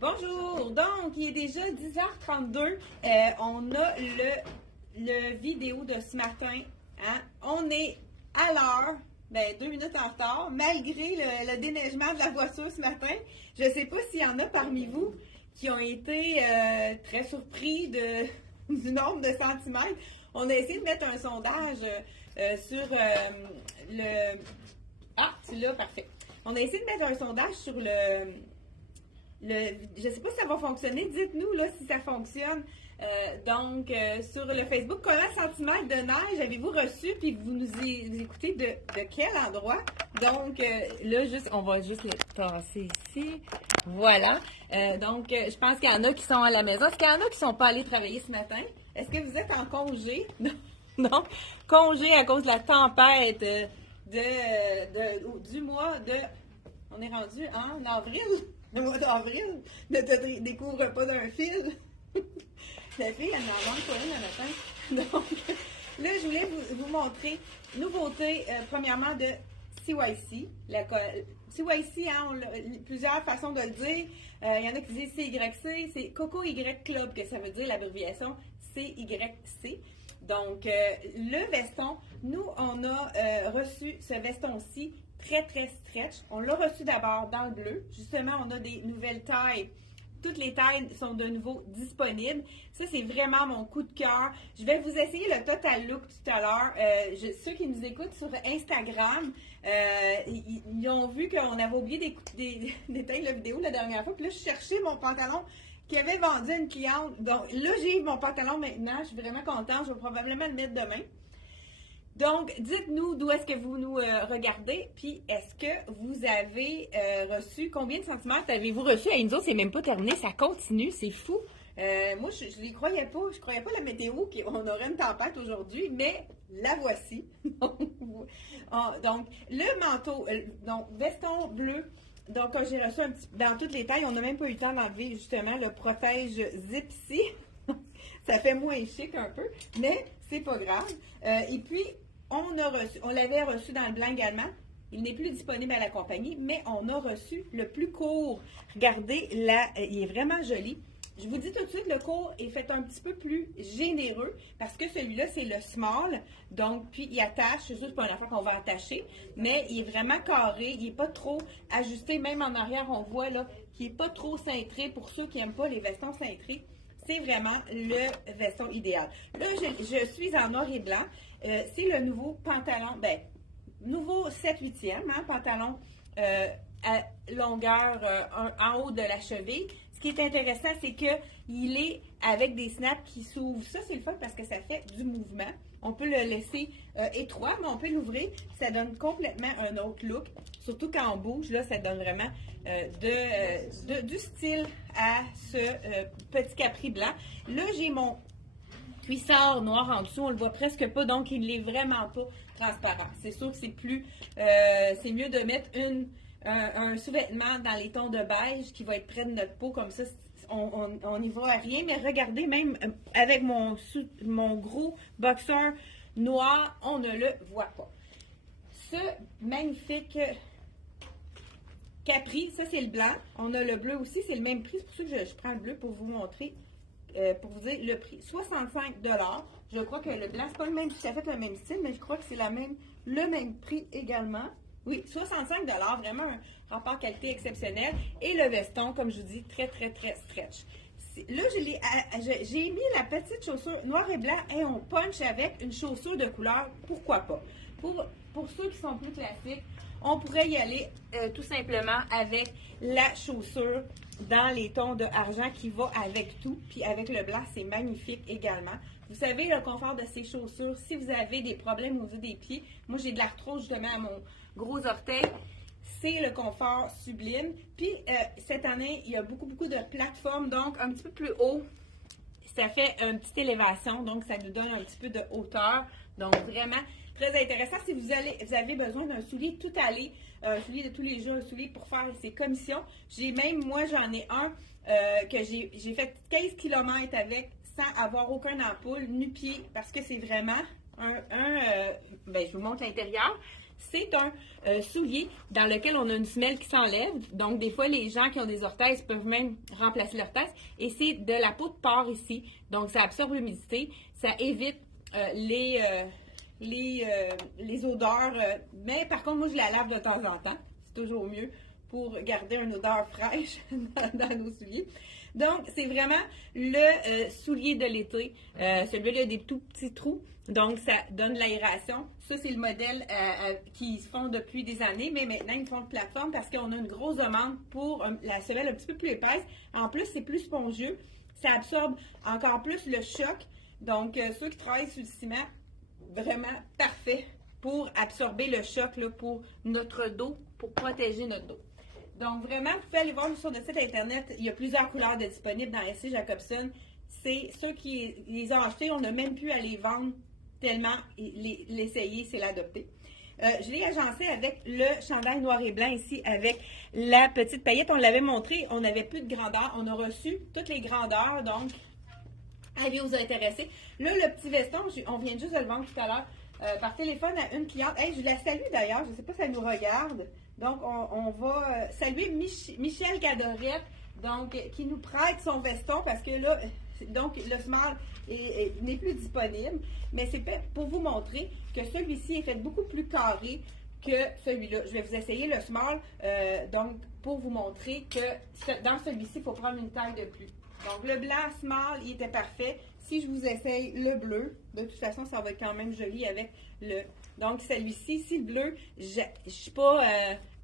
Bonjour! Donc, il est déjà 10h32. On a le vidéo de ce matin. Hein? On est à l'heure, 2 minutes en retard, malgré le déneigement de la voiture ce matin. Je ne sais pas s'il y en a parmi vous qui ont été très surpris du nombre de centimètres. On a essayé de mettre un sondage sur le... Ah, c'est là, parfait. On a essayé de mettre un sondage sur je ne sais pas si ça va fonctionner. Dites-nous là si ça fonctionne. Sur le Facebook, combien de centimètres de neige avez-vous reçu? Puis vous nous écoutez de quel endroit? Donc, là, on va juste les tasser ici. Voilà. Je pense qu'il y en a qui sont à la maison. Est-ce qu'il y en a qui ne sont pas allés travailler ce matin? Est-ce que vous êtes en congé? Non. Congé à cause de la tempête du mois de... On est rendu en avril? Le mois d'avril, ne te découvre pas d'un fil. La fille, elle en manque pas une le matin. Donc, là, je voulais vous montrer nouveauté, premièrement, de CYC. CYC, hein, plusieurs façons de le dire. Il y en a qui disent CYC, c'est Coco Y Club, que ça veut dire l'abréviation CYC. Donc, le veston, nous, on a reçu ce veston-ci très, très stretch. On l'a reçu d'abord dans le bleu. Justement, on a des nouvelles tailles. Toutes les tailles sont de nouveau disponibles. Ça, c'est vraiment mon coup de cœur. Je vais vous essayer le Total Look tout à l'heure. Ceux qui nous écoutent sur Instagram, ils ont vu qu'on avait oublié d'éteindre la vidéo la dernière fois. Puis là, je cherchais mon pantalon qui avait vendu à une cliente. Donc là, j'ai mon pantalon maintenant. Je suis vraiment contente. Je vais probablement le mettre demain. Donc, dites-nous d'où est-ce que vous nous regardez, puis est-ce que vous avez reçu, combien de centimètres avez-vous reçu? À Inzo, c'est même pas terminé, ça continue, c'est fou. Moi, je ne croyais pas, je croyais pas la météo qu'on aurait une tempête aujourd'hui, mais la voici. Donc, le manteau, donc veston bleu, donc j'ai reçu un petit, dans toutes les tailles, on n'a même pas eu le temps d'enlever justement le protège zip ici. Ça fait moins chic un peu, mais c'est pas grave. Et puis, on l'avait reçu dans le blanc également. Il n'est plus disponible à la compagnie, mais on a reçu le plus court. Regardez, là, il est vraiment joli. Je vous dis tout de suite, le court est fait un petit peu plus généreux parce que celui-là, c'est le small. Donc, puis il attache, c'est juste pas une fois qu'on va attacher, mais il est vraiment carré, il n'est pas trop ajusté. Même en arrière, on voit là qu'il n'est pas trop cintré pour ceux qui n'aiment pas les vestons cintrés. C'est vraiment le veston idéal. Là, je suis en noir et blanc. C'est le nouveau pantalon, nouveau 7/8e, hein, pantalon à longueur en haut de la cheville. Ce qui est intéressant, c'est qu'il est avec des snaps qui s'ouvrent. Ça, c'est le fun parce que ça fait du mouvement. On peut le laisser étroit, mais on peut l'ouvrir. Ça donne complètement un autre look. Surtout quand on bouge, là, ça donne vraiment du style à ce petit capri blanc. Là, j'ai mon cuissard noir en dessous. On le voit presque pas, donc il n'est vraiment pas transparent. C'est sûr que c'est mieux de mettre un sous-vêtement dans les tons de beige qui va être près de notre peau, comme ça, on n'y voit rien. Mais regardez, même avec mon gros boxeur noir, on ne le voit pas. Ce magnifique capri, ça c'est le blanc. On a le bleu aussi, c'est le même prix. C'est pour ça que je prends le bleu pour vous montrer, pour vous dire le prix. 65 $. Je crois que le blanc, c'est pas tout à fait le même style, mais je crois que c'est le même prix également. Oui, 65 $, vraiment un rapport qualité exceptionnel. Et le veston, comme je vous dis, très, très, très stretch. Là, j'ai mis la petite chaussure noir et blanc et on punch avec une chaussure de couleur. Pourquoi pas? Pour ceux qui sont plus classiques, on pourrait y aller tout simplement avec la chaussure dans les tons de argent qui va avec tout. Puis avec le blanc, c'est magnifique également. Vous savez, le confort de ces chaussures, si vous avez des problèmes au niveau des pieds, moi j'ai de l'arthrose justement à mon gros orteil, c'est le confort sublime. Puis cette année, il y a beaucoup de plateformes, donc un petit peu plus haut, ça fait une petite élévation, donc ça nous donne un petit peu de hauteur. Donc vraiment très intéressant. Si vous avez besoin d'un soulier tout allé, un soulier de tous les jours, un soulier pour faire ses commissions. Moi j'en ai un que j'ai fait 15 km avec sans avoir aucun ampoule, nu-pied, parce que c'est vraiment je vous montre l'intérieur. C'est un soulier dans lequel on a une semelle qui s'enlève. Donc, des fois, les gens qui ont des orthèses peuvent même remplacer l'orthèse. Et c'est de la peau de porc ici. Donc, ça absorbe l'humidité. Ça évite les odeurs. Mais par contre, moi, je la lave de temps en temps. C'est toujours mieux pour garder une odeur fraîche dans nos souliers. Donc, c'est vraiment le soulier de l'été. Celui-là a des tout petits trous. Donc, ça donne de l'aération. Ça, c'est le modèle qui se font depuis des années, mais maintenant, ils font de plateforme parce qu'on a une grosse demande pour la semelle un petit peu plus épaisse. En plus, c'est plus spongieux. Ça absorbe encore plus le choc. Donc, ceux qui travaillent sur le ciment, vraiment parfait pour absorber le choc là, pour notre dos, pour protéger notre dos. Donc, vraiment, vous pouvez aller voir sur notre site Internet. Il y a plusieurs couleurs de disponibles dans SC Jacobson. C'est ceux qui les ont achetés, on n'a même pu aller vendre tellement l'essayer, c'est l'adopter. Je l'ai agencé avec le chandail noir et blanc ici, avec la petite paillette. On l'avait montré, on n'avait plus de grandeur. On a reçu toutes les grandeurs, donc, allez vous intéresser. Là, le petit veston, on vient juste de le vendre tout à l'heure par téléphone à une cliente. Hey, je la salue d'ailleurs, je ne sais pas si elle nous regarde. Donc, on va saluer Michel Cadorette, donc, qui nous prête son veston parce que là, donc, le small n'est plus disponible. Mais c'est pour vous montrer que celui-ci est fait beaucoup plus carré que celui-là. Je vais vous essayer le small, donc, pour vous montrer que dans celui-ci, il faut prendre une taille de plus. Donc, le blanc small, il était parfait. Si je vous essaye le bleu, de toute façon, ça va être quand même joli avec le... Donc, celui-ci, si le bleu, je ne suis pas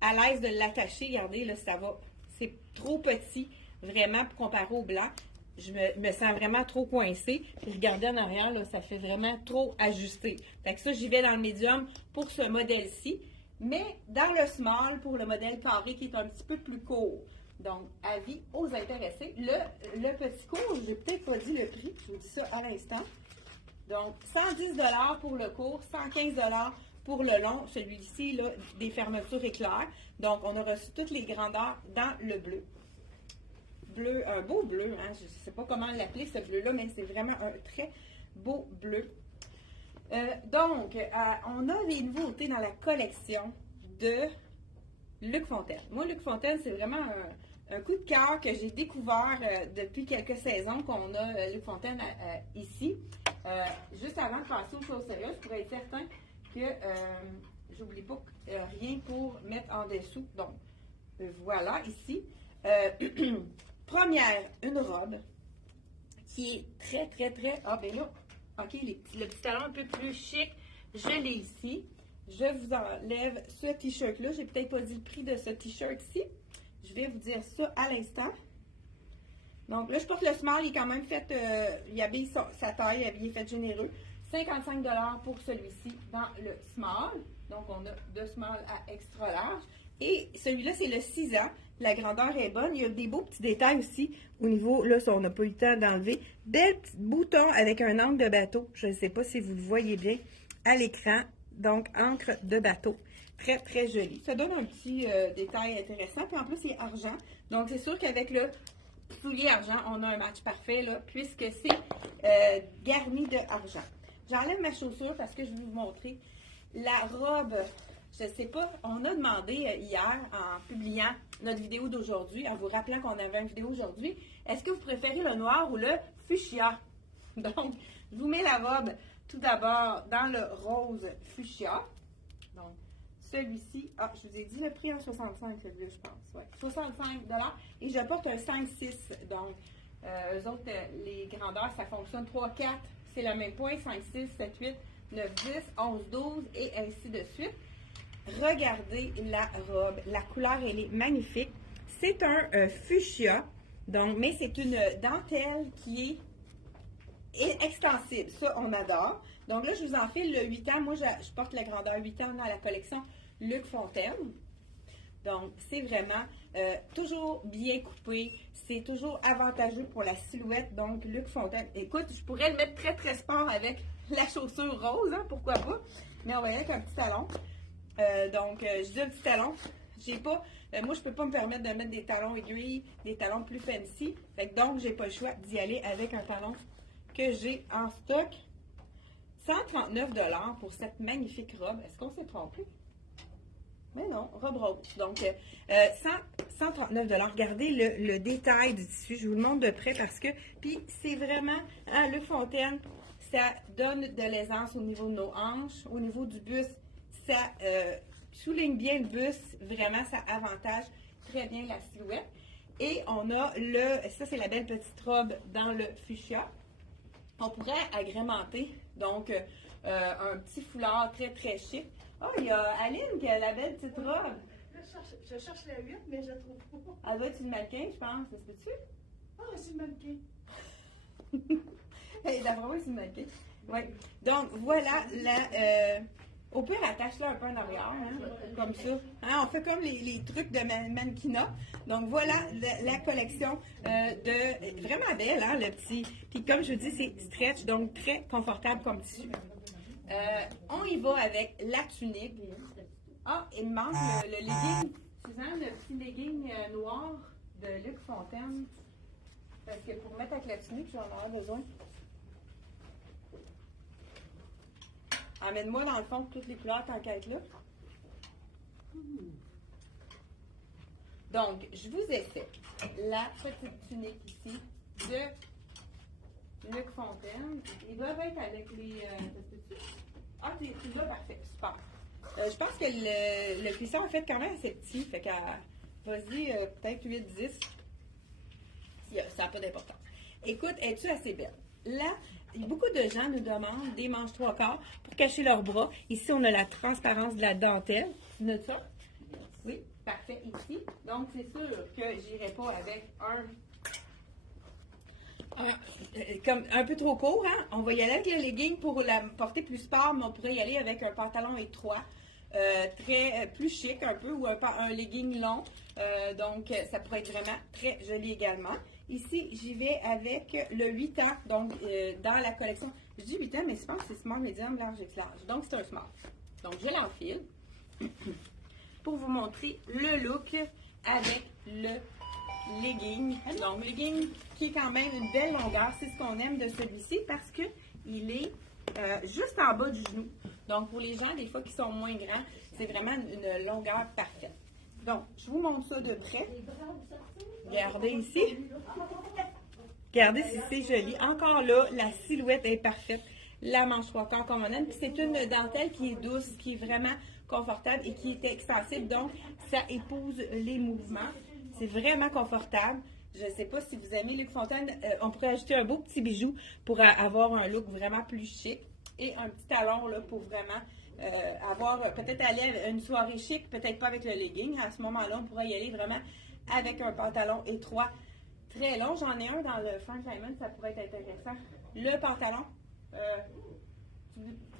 à l'aise de l'attacher. Regardez, là, ça va. C'est trop petit, vraiment, pour comparer au blanc. Je me sens vraiment trop coincée. Puis, regardez en arrière, là, ça fait vraiment trop ajusté. Fait que ça, j'y vais dans le médium pour ce modèle-ci. Mais dans le small, pour le modèle carré qui est un petit peu plus court. Donc, avis aux intéressés. Le petit court, je n'ai peut-être pas dit le prix. Je vous dis ça à l'instant. Donc, 110 $ pour le court, 115 $ pour le long. Celui-ci, là, des fermetures éclairs. Donc, on a reçu toutes les grandeurs dans le bleu. Bleu, un beau bleu, hein? Je ne sais pas comment l'appeler ce bleu-là, mais c'est vraiment un très beau bleu. Donc, on a des nouveautés dans la collection de Luc Fontaine. Moi, Luc Fontaine, c'est vraiment un coup de cœur que j'ai découvert depuis quelques saisons qu'on a Luc Fontaine ici. Juste avant de passer aux choses sérieuses, pour être certain que j'oublie pas rien pour mettre en dessous. Donc, voilà, ici. Première, une robe qui est très, très, très... Ah, ben là, OK, le petit talon un peu plus chic, je l'ai ici. Je vous enlève ce t-shirt-là. J'ai peut-être pas dit le prix de ce t-shirt-ci. Je vais vous dire ça à l'instant. Donc là, je porte le small. Il est quand même fait, il habille sa taille, il est fait généreux. 55 $ pour celui-ci dans le small. Donc, on a deux small à extra large. Et celui-là, c'est le 6 ans. La grandeur est bonne. Il y a des beaux petits détails aussi au niveau, là, ça, on n'a pas eu le temps d'enlever. Bel petit bouton avec un angle de bateau. Je ne sais pas si vous le voyez bien à l'écran. Donc, encre de bateau. Très, très joli. Ça donne un petit détail intéressant. Puis en plus, il est argent. Donc, c'est sûr qu'avec le soulier argent, on a un match parfait, là, puisque c'est garni de argent. J'enlève ma chaussure parce que je vais vous montrer la robe. Je ne sais pas, on a demandé hier, en publiant notre vidéo d'aujourd'hui, en vous rappelant qu'on avait une vidéo aujourd'hui, est-ce que vous préférez le noir ou le fuchsia? Donc, je vous mets la robe tout d'abord dans le rose fuchsia. Donc, celui-ci, je vous ai dit le prix en 65, celui-là, je pense. Ouais, 65 $. Et je porte un 5-6. Donc, eux autres, les grandeurs, ça fonctionne 3-4. C'est le même point. 5-6, 7-8, 9-10, 11-12 et ainsi de suite. Regardez la robe. La couleur, elle est magnifique. C'est un fuchsia. Donc, mais c'est une dentelle qui est extensible. Ça, on adore. Donc là, je vous en file le 8 ans. Moi, je porte la grandeur 8 ans dans la collection Luc Fontaine. Donc, c'est vraiment toujours bien coupé. C'est toujours avantageux pour la silhouette. Donc, Luc Fontaine. Écoute, je pourrais le mettre très, très sport avec la chaussure rose. Hein, pourquoi pas? Mais on va y aller avec un petit talon. Donc, je dis un petit talon. J'ai pas... moi, je peux pas me permettre de mettre des talons aiguilles, des talons plus fancy. Fait que donc, j'ai pas le choix d'y aller avec un talon que j'ai en stock. 139 $ pour cette magnifique robe. Est-ce qu'on s'est trompé? Mais non, robe rose. Donc, 139 $. Regardez le détail du tissu. Je vous le montre de près parce que, puis c'est vraiment, hein, Luc Fontaine, ça donne de l'aisance au niveau de nos hanches, au niveau du buste. Ça souligne bien le buste. Vraiment, ça avantage très bien la silhouette. Et on a ça c'est la belle petite robe dans le fuchsia. On pourrait agrémenter, donc, un petit foulard très, très chic. Oh, il y a Aline qui a la belle petite robe. Je cherche la 8, mais je la trouve pas. Elle doit être une mannequin, je pense. Ça se peut-tu? Ah, c'est une mannequin. D'après moi, c'est une mannequin. Oui. Donc, voilà au pire, attache-la un peu en arrière, hein, comme ça. Hein, on fait comme les trucs de mannequinat. Donc, voilà la collection vraiment belle, hein, le petit. Puis, comme je vous dis, c'est stretch, donc très confortable comme tissu. On y va avec la tunique. Ah, il me manque le legging. Suzanne, le petit legging noir de Luc Fontaine. Parce que pour mettre avec la tunique, j'en ai besoin. Amène-moi dans le fond toutes les couleurs tant qu'à être là. Donc, je vous essaie la petite tunique ici de Luc Fontaine. Ils doivent être avec les... Ah, tu vois, parfait, super. Je pense que le cuisson en fait quand même assez petit. Fait qu'à, vas-y, peut-être 8-10. Ça n'a pas d'importance. Écoute, es-tu assez belle? Là, beaucoup de gens nous demandent des manches 3/4 pour cacher leurs bras. Ici, on a la transparence de la dentelle. Tu notes ça? Oui, parfait, ici. Donc, c'est sûr que j'irai pas avec comme un peu trop court, hein? On va y aller avec le legging pour la porter plus sport, mais on pourrait y aller avec un pantalon étroit, plus chic un peu, ou un legging long. Donc, ça pourrait être vraiment très joli également. Ici, j'y vais avec le 8 ans, donc dans la collection. Je dis 8 ans, mais je pense que c'est small, medium, large, extra large. Donc, c'est un small. Donc, je l'enfile pour vous montrer le look avec le legging. Donc, legging qui est quand même une belle longueur. C'est ce qu'on aime de celui-ci parce qu'il est juste en bas du genou. Donc, pour les gens, des fois, qui sont moins grands, c'est vraiment une longueur parfaite. Donc, je vous montre ça de près. Regardez ici. Regardez si c'est joli. Encore là, la silhouette est parfaite. La manche 3/4 comme on aime. Puis c'est une dentelle qui est douce, qui est vraiment confortable et qui est extensible. Donc, ça épouse les mouvements. C'est vraiment confortable. Je ne sais pas si vous aimez Luc Fontaine. On pourrait ajouter un beau petit bijou pour avoir un look vraiment plus chic. Et un petit talon là, pour vraiment peut-être aller à une soirée chic, peut-être pas avec le legging. À ce moment-là, on pourrait y aller vraiment avec un pantalon étroit très long. J'en ai un dans le Frank Lyman, ça pourrait être intéressant. Le pantalon.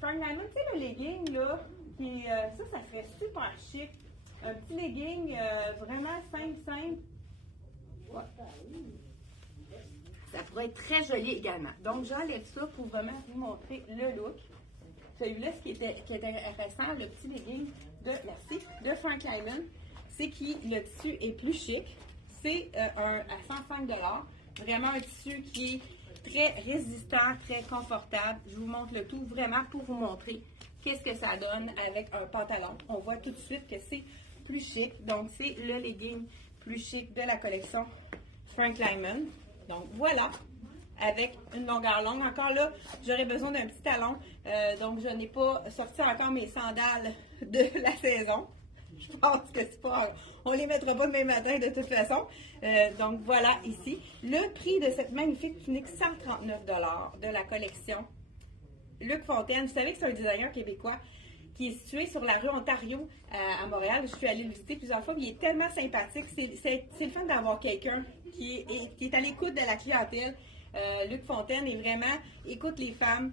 Frank Lyman, tu sais, le legging, là, ça serait super chic. Un petit legging vraiment simple. Ouais. Ça pourrait être très joli également. Donc, j'enlève ça pour vraiment vous montrer le look. Celui-là, ce qui est intéressant, le petit legging de Frank Lyman, c'est que le tissu est plus chic. C'est à 105 $. Vraiment un tissu qui est très résistant, très confortable. Je vous montre le tout vraiment pour vous montrer qu'est-ce que ça donne avec un pantalon. On voit tout de suite que c'est plus chic. Donc, c'est le legging plus chic de la collection Frank Lyman. Donc, voilà. Avec une longueur longue. Encore là, j'aurais besoin d'un petit talon. Donc, je n'ai pas sorti encore mes sandales de la saison. Je pense que c'est pas... On les mettra pas demain matin de toute façon. Donc, voilà ici. Le prix de cette magnifique tunique, 139 $ de la collection Luc Fontaine. Vous savez que c'est un designer québécois qui est situé sur la rue Ontario à Montréal. Je suis allée le visiter plusieurs fois. Il est tellement sympathique. C'est le fun d'avoir quelqu'un qui est à l'écoute de la clientèle. Luc Fontaine est vraiment écoute les femmes,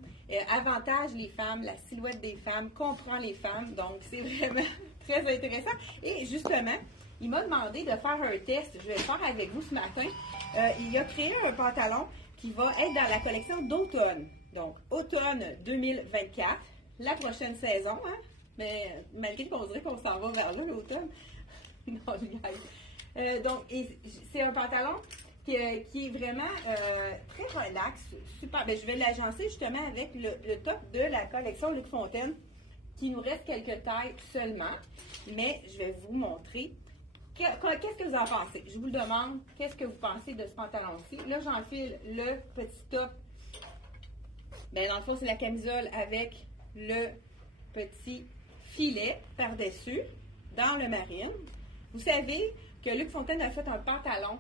avantage les femmes, la silhouette des femmes, comprend les femmes. Donc, c'est vraiment très intéressant. Et justement, il m'a demandé de faire un test. Je vais le faire avec vous ce matin. Il a créé un pantalon qui va être dans la collection d'automne. Donc, automne 2024, la prochaine saison. Hein? Mais malgré qu'on dirait qu'on s'en va vers là, l'automne. Non, je gagne. Donc, c'est un pantalon qui est vraiment très relax, super. Bien, je vais l'agencer justement avec le top de la collection Luc Fontaine, qu'il nous reste quelques tailles seulement, mais je vais vous montrer. Qu'est-ce que vous en pensez? Je vous le demande, qu'est-ce que vous pensez de ce pantalon-ci? Là, j'enfile le petit top. Bien, dans le fond, c'est la camisole avec le petit filet par-dessus dans le marine. Vous savez que Luc Fontaine a fait un pantalon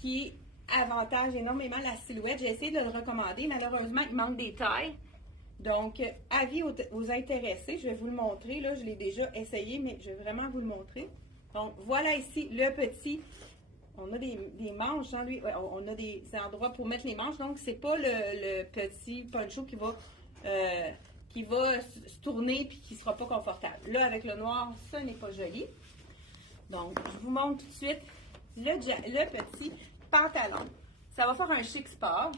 qui avantage énormément la silhouette. J'ai essayé de le recommander. Malheureusement, il manque des tailles. Donc, avis aux intéressés, je vais vous le montrer. Là, je l'ai déjà essayé, mais je vais vraiment vous le montrer. Donc, voilà ici le petit. On a des manches, hein, lui. Ouais, on a des endroits pour mettre les manches. Donc, c'est pas le petit poncho qui va se tourner et qui ne sera pas confortable. Là, avec le noir, ça n'est pas joli. Donc, je vous montre tout de suite le petit pantalon. Ça va faire un chic sport.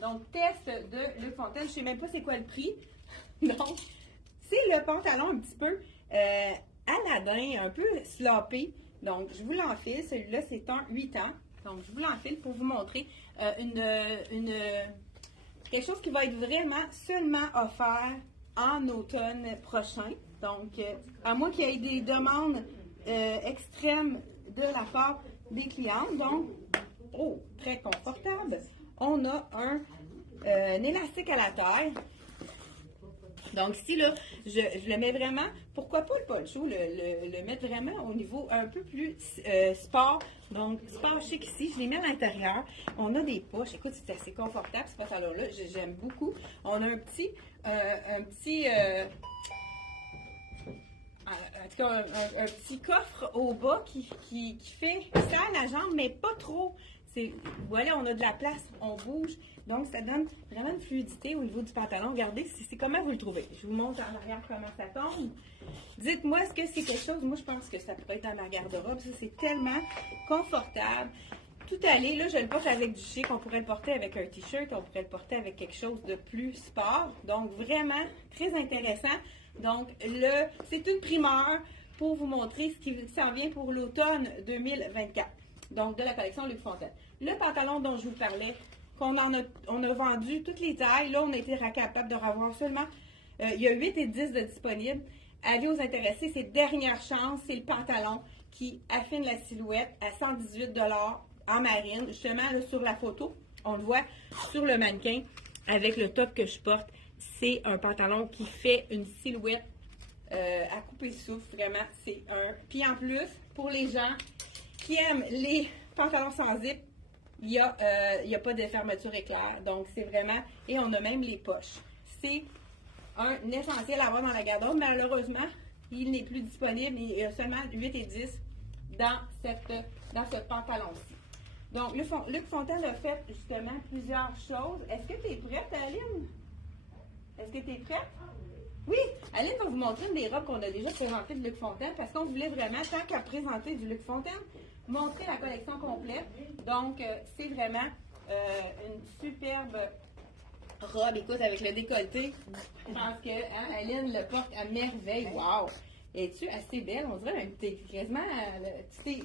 Donc, test de Luc Fontaine. Je ne sais même pas c'est quoi le prix. Donc, c'est le pantalon un petit peu Aladin, un peu sloppé. Donc, je vous l'enfile. Celui-là, c'est un 8 ans. Donc, je vous l'enfile pour vous montrer quelque chose qui va être vraiment seulement offert en automne prochain. Donc, à moins qu'il y ait des demandes extrêmes de la part des clientes. Donc, oh, très confortable. On a un élastique à la taille. Donc ici, là, je le mets vraiment, pourquoi pas le poncho, le mettre vraiment au niveau un peu plus sport. Donc, sport chic ici, je les mets à l'intérieur. On a des poches, écoute, c'est assez confortable ce pantalon-là, j'aime beaucoup. On a un petit coffre au bas qui fait serre la jambe, mais pas trop. Voilà, on a de la place, on bouge. Donc, ça donne vraiment une fluidité au niveau du pantalon. Regardez, c'est comment vous le trouvez. Je vous montre en arrière comment ça tombe. Dites-moi, est-ce que c'est quelque chose, moi je pense que ça pourrait être dans ma garde-robe. Ça, c'est tellement confortable. Tout aller, là, je le porte avec du chic. On pourrait le porter avec un t-shirt, on pourrait le porter avec quelque chose de plus sport. Donc, vraiment, très intéressant. Donc, c'est une primeur pour vous montrer ce qui s'en vient pour l'automne 2024. Donc, de la collection Luc Fontaine. Le pantalon dont je vous parlais, on a vendu toutes les tailles. Là, on a été capable de revoir seulement, il y a 8 et 10 de disponibles. Avis aux intéressés, c'est dernière chance. C'est le pantalon qui affine la silhouette à 118 $ en marine. Justement, là, sur la photo, on le voit sur le mannequin avec le top que je porte. C'est un pantalon qui fait une silhouette à couper le souffle. Vraiment, c'est un... Puis en plus, pour les gens qui aiment les pantalons sans zip, il n'y a pas de fermeture éclair. Donc, c'est vraiment... Et on a même les poches. C'est un essentiel à avoir dans la garde-robe. Malheureusement, il n'est plus disponible. Il y a seulement 8 et 10 dans ce pantalon-ci. Donc, Luc Fontaine a fait justement plusieurs choses. Est-ce que tu es prête, Aline? Est-ce que tu es prête? Oui, Aline va vous montrer une des robes qu'on a déjà présentées de Luc Fontaine parce qu'on voulait vraiment, tant qu'à présenter du Luc Fontaine, montrer la collection complète. Donc, c'est vraiment une superbe robe. Écoute, avec le décolleté, je pense que Aline le porte à merveille. Wow! Es-tu assez belle? On dirait que tu t'es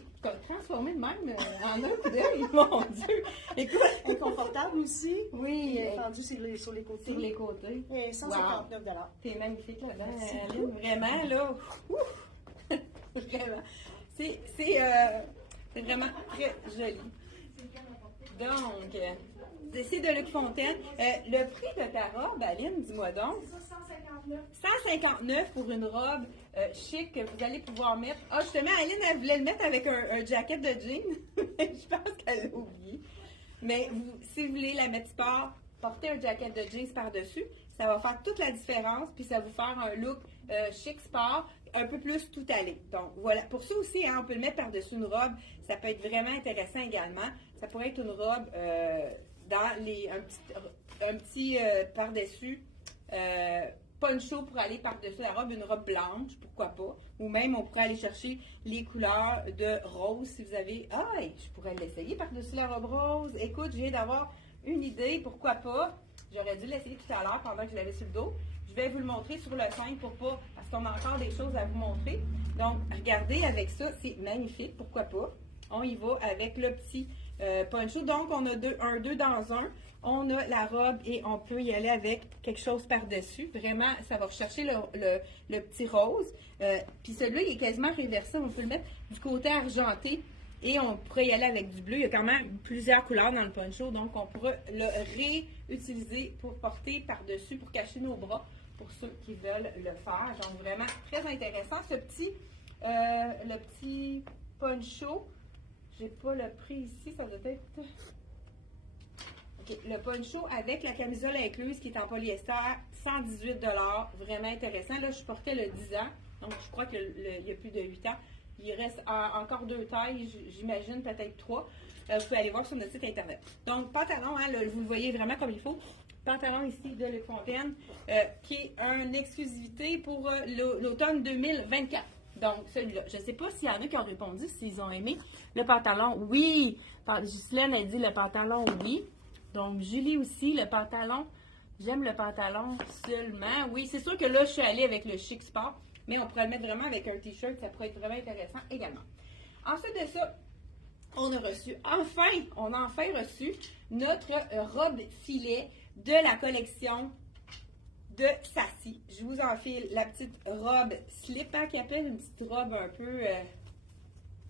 transformée de même en un coup d'œil, mon Dieu! Écoute, Confortable aussi. oui, Tendu sur les côtés. sur les côtés. Et 159 $. T'es magnifique là-dedans, Aline. Vraiment, là. Vraiment. C'est vraiment très joli. Donc, c'est de Luc Fontaine. Le prix de ta robe, Aline, dis-moi donc. 159. 159 pour une robe chic que vous allez pouvoir mettre. Ah, justement, Aline, elle voulait le mettre avec un jacket de jean. Je pense qu'elle l'a oublié. Mais si vous voulez la mettre sport, portez un jacket de jeans par-dessus. Ça va faire toute la différence. Puis ça va vous faire un look chic sport, un peu plus tout allé. Donc, voilà. Pour ça aussi, hein, on peut le mettre par-dessus une robe. Ça peut être vraiment intéressant également. Ça pourrait être une robe un petit par-dessus. Poncho pour aller par-dessus la robe, une robe blanche, pourquoi pas. Ou même, on pourrait aller chercher les couleurs de rose si vous avez... Ah, je pourrais l'essayer par-dessus la robe rose. Écoute, je viens d'avoir une idée, pourquoi pas. J'aurais dû l'essayer tout à l'heure pendant que je l'avais sur le dos. Je vais vous le montrer sur le sein pour pas... Parce qu'on a encore des choses à vous montrer. Donc, regardez avec ça, c'est magnifique, pourquoi pas. on y va avec le petit poncho. Donc, on a un 2 dans un. On a la robe et on peut y aller avec quelque chose par-dessus. Vraiment, ça va rechercher le petit rose. Puis celui-là, il est quasiment réversible. On peut le mettre du côté argenté et on pourrait y aller avec du bleu. Il y a quand même plusieurs couleurs dans le poncho, donc on pourra le réutiliser pour porter par-dessus, pour cacher nos bras, pour ceux qui veulent le faire. Donc vraiment très intéressant. Le petit poncho, j'ai pas le prix ici, ça doit être... Okay. Le poncho avec la camisole incluse qui est en polyester, 118 $, vraiment intéressant. Là, je portais le 10 ans, donc je crois qu'il y a plus de 8 ans. Il reste encore 2 tailles, j'imagine peut-être 3. Vous pouvez aller voir sur notre site internet. Donc, pantalon, hein, vous le voyez vraiment comme il faut. Pantalon ici de Luc Fontaine, qui est une exclusivité pour l'automne 2024. Donc, celui-là. Je ne sais pas s'il y en a qui ont répondu, s'ils ont aimé le pantalon. Oui! Ghislaine a dit le pantalon, oui. Donc, Julie aussi, le pantalon. J'aime le pantalon seulement. Oui, c'est sûr que là, je suis allée avec le chic sport, mais on pourrait le mettre vraiment avec un t-shirt. Ça pourrait être vraiment intéressant également. Ensuite de ça, on a enfin reçu notre robe filet de la collection de Sassy. Je vous enfile la petite robe slip, hein, qui appelle une petite robe un peu... elle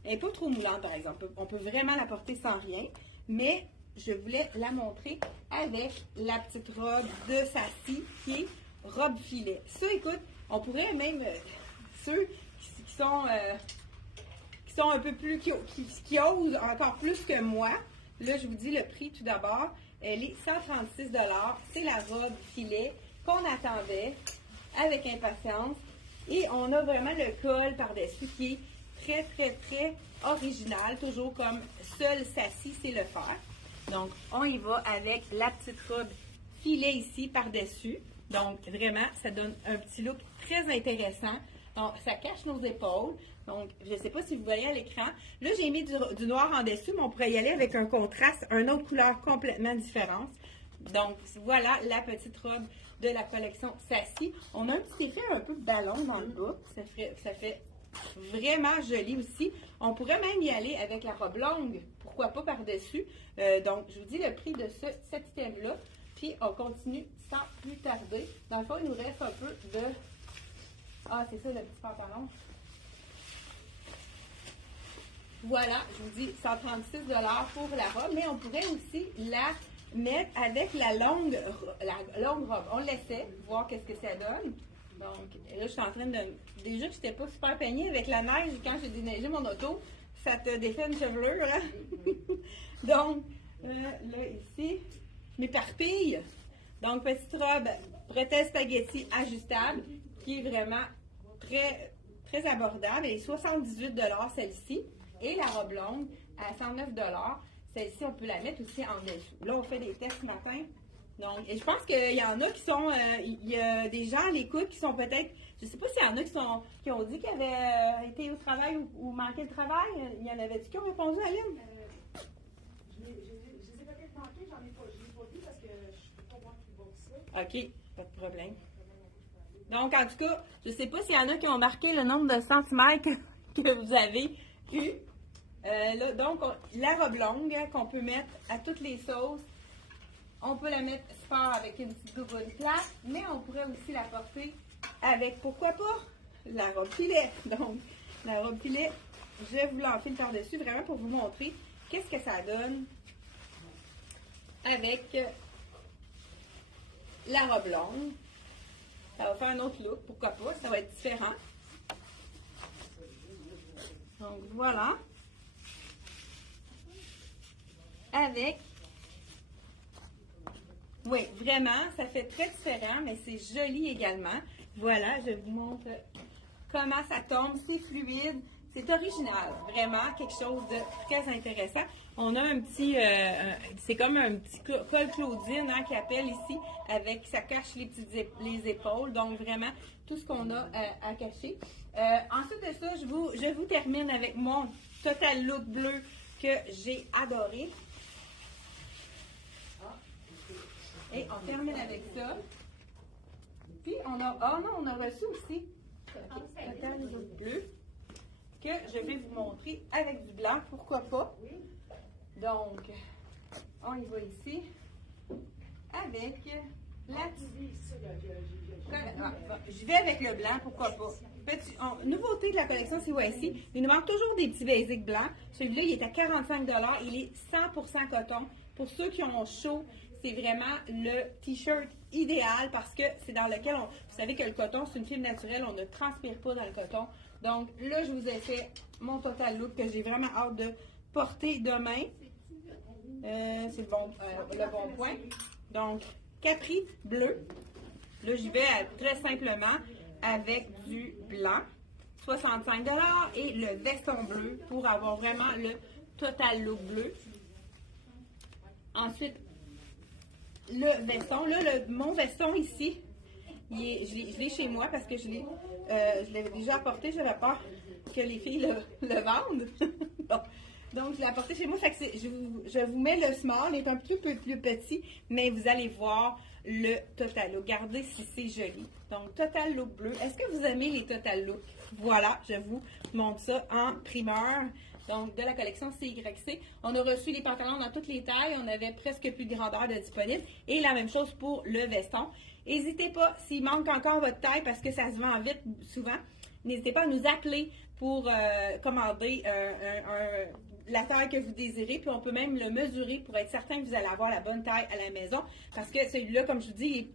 n'est pas trop moulante, par exemple. On peut vraiment la porter sans rien, mais je voulais la montrer avec la petite robe de Sassy, qui est robe filet. Ça, écoute, on pourrait même... ceux qui sont un peu plus... qui osent encore plus que moi, là, je vous dis le prix tout d'abord. Elle est 136 $. C'est la robe filet qu'on attendait avec impatience. Et on a vraiment le col par-dessus qui est très, très, très original. Toujours comme seul Sassy sait le faire. Donc, on y va avec la petite robe filet ici par-dessus. Donc, vraiment, ça donne un petit look très intéressant. Donc, ça cache nos épaules. Donc, je ne sais pas si vous voyez à l'écran. Là, j'ai mis du noir en dessous, mais on pourrait y aller avec un contraste, une autre couleur complètement différente. Donc, voilà la petite robe de la collection Sassy. On a un petit effet un peu de ballon dans le bas. Ça fait vraiment joli aussi. On pourrait même y aller avec la robe longue. Pourquoi pas par-dessus. Donc, je vous dis le prix de cet item-là. Puis, on continue sans plus tarder. Dans le fond, il nous reste un peu de... Ah, c'est ça, le petit pantalon. Voilà, je vous dis 136 $ pour la robe, mais on pourrait aussi la mettre avec la longue robe. On l'essaie, voir qu'est-ce que ça donne. Donc, là, je suis en train de... Déjà, je n'étais pas super peignée avec la neige quand j'ai déneigé mon auto. Ça te défait une chevelure, là. Donc, là, ici, je m'éparpille. Donc, petite robe bretelle spaghetti ajustable, qui est vraiment très, très abordable. Elle est 78 $ celle-ci. Et la robe longue à 109 $. Celle-ci, on peut la mettre aussi en dessous. Là, on fait des tests ce matin. Donc, et je pense qu'il y en a qui sont... il y a des gens à l'écoute qui sont peut-être... Je ne sais pas s'il y en a qui ont dit qu'ils avaient été au travail ou manqué le travail. Il y en avait-tu qui ont répondu, Aline? Je les ai peut-être manqués, je l'ai pas vu parce que je ne peux pas voir qui vote ça. OK, pas de problème. Donc, en tout cas, je ne sais pas s'il y en a qui ont marqué le nombre de centimètres que vous avez eu. Là, donc, la robe longue qu'on peut mettre à toutes les sauces. On peut la mettre sport avec une petite double plate, mais on pourrait aussi la porter avec, pourquoi pas, la robe filet. Donc, la robe filet, je vous l'enfile par-dessus vraiment pour vous montrer qu'est-ce que ça donne avec la robe longue. Ça va faire un autre look, pourquoi pas, ça va être différent. Donc, voilà. Avec... Oui, vraiment, ça fait très différent, mais c'est joli également. Voilà, je vous montre comment ça tombe. C'est fluide, c'est original. Vraiment, quelque chose de très intéressant. On a un petit... c'est comme un petit col Claudine, hein, qui appelle ici, avec ça cache les épaules. Donc, vraiment, tout ce qu'on a à cacher. Ensuite de ça, je vous termine avec mon Total Look bleu que j'ai adoré. Et on termine avec ça. Puis, on a... Oh non, on a reçu aussi Total Look bleu que je vais vous montrer avec du blanc, pourquoi pas. Donc, on y va ici avec la je vais avec le blanc, pourquoi pas. Nouveauté de la collection CYC, il nous manque toujours des petits basiques blancs. Celui-là, il est à 45 $. Il est 100% coton. Pour ceux qui ont chaud, c'est vraiment le t-shirt idéal parce que c'est dans lequel vous savez que le coton, c'est une fibre naturelle, on ne transpire pas dans le coton. Donc là, je vous ai fait mon total look que j'ai vraiment hâte de porter demain. C'est le bon point. Donc, capri bleu. Là, j'y vais très simplement avec du blanc, 65 $, et le veston bleu pour avoir vraiment le total look bleu. Ensuite, le veston. Là, mon veston ici, je l'ai chez moi parce que je l'avais déjà apporté. J'avais peur que les filles le vendent. Donc, je l'ai apporté chez moi. Fait que je vous mets le small. Il est un petit peu plus petit, mais vous allez voir le total look. Regardez si c'est joli. Donc, total look bleu. Est-ce que vous aimez les total look? Voilà, je vous montre ça en primeur. Donc, de la collection CYC. On a reçu les pantalons dans toutes les tailles. On avait presque plus de grandeur de disponible. Et la même chose pour le veston. N'hésitez pas, s'il manque encore votre taille, parce que ça se vend vite souvent, n'hésitez pas à nous appeler pour commander la taille que vous désirez. Puis on peut même le mesurer pour être certain que vous allez avoir la bonne taille à la maison. Parce que celui-là, comme je vous dis,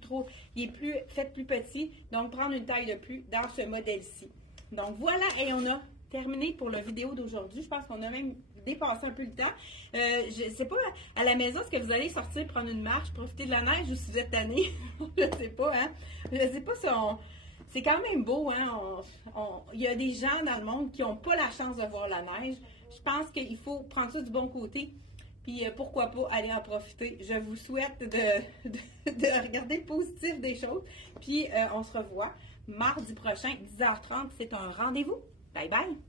il est fait plus petit. Donc, prendre une taille de plus dans ce modèle-ci. Donc, voilà, et on a terminé pour la vidéo d'aujourd'hui. Je pense qu'on a même dépassé un peu le temps. Je ne sais pas, à la maison, est-ce que vous allez sortir, prendre une marche, profiter de la neige ou si vous êtes tanné? Je ne sais pas, hein? Je ne sais pas si c'est quand même beau, hein? Il y a des gens dans le monde qui n'ont pas la chance de voir la neige. Je pense qu'il faut prendre ça du bon côté. Puis pourquoi pas aller en profiter. Je vous souhaite de regarder le positif des choses. Puis on se revoit mardi prochain, 10h30. C'est un rendez-vous. Bye bye!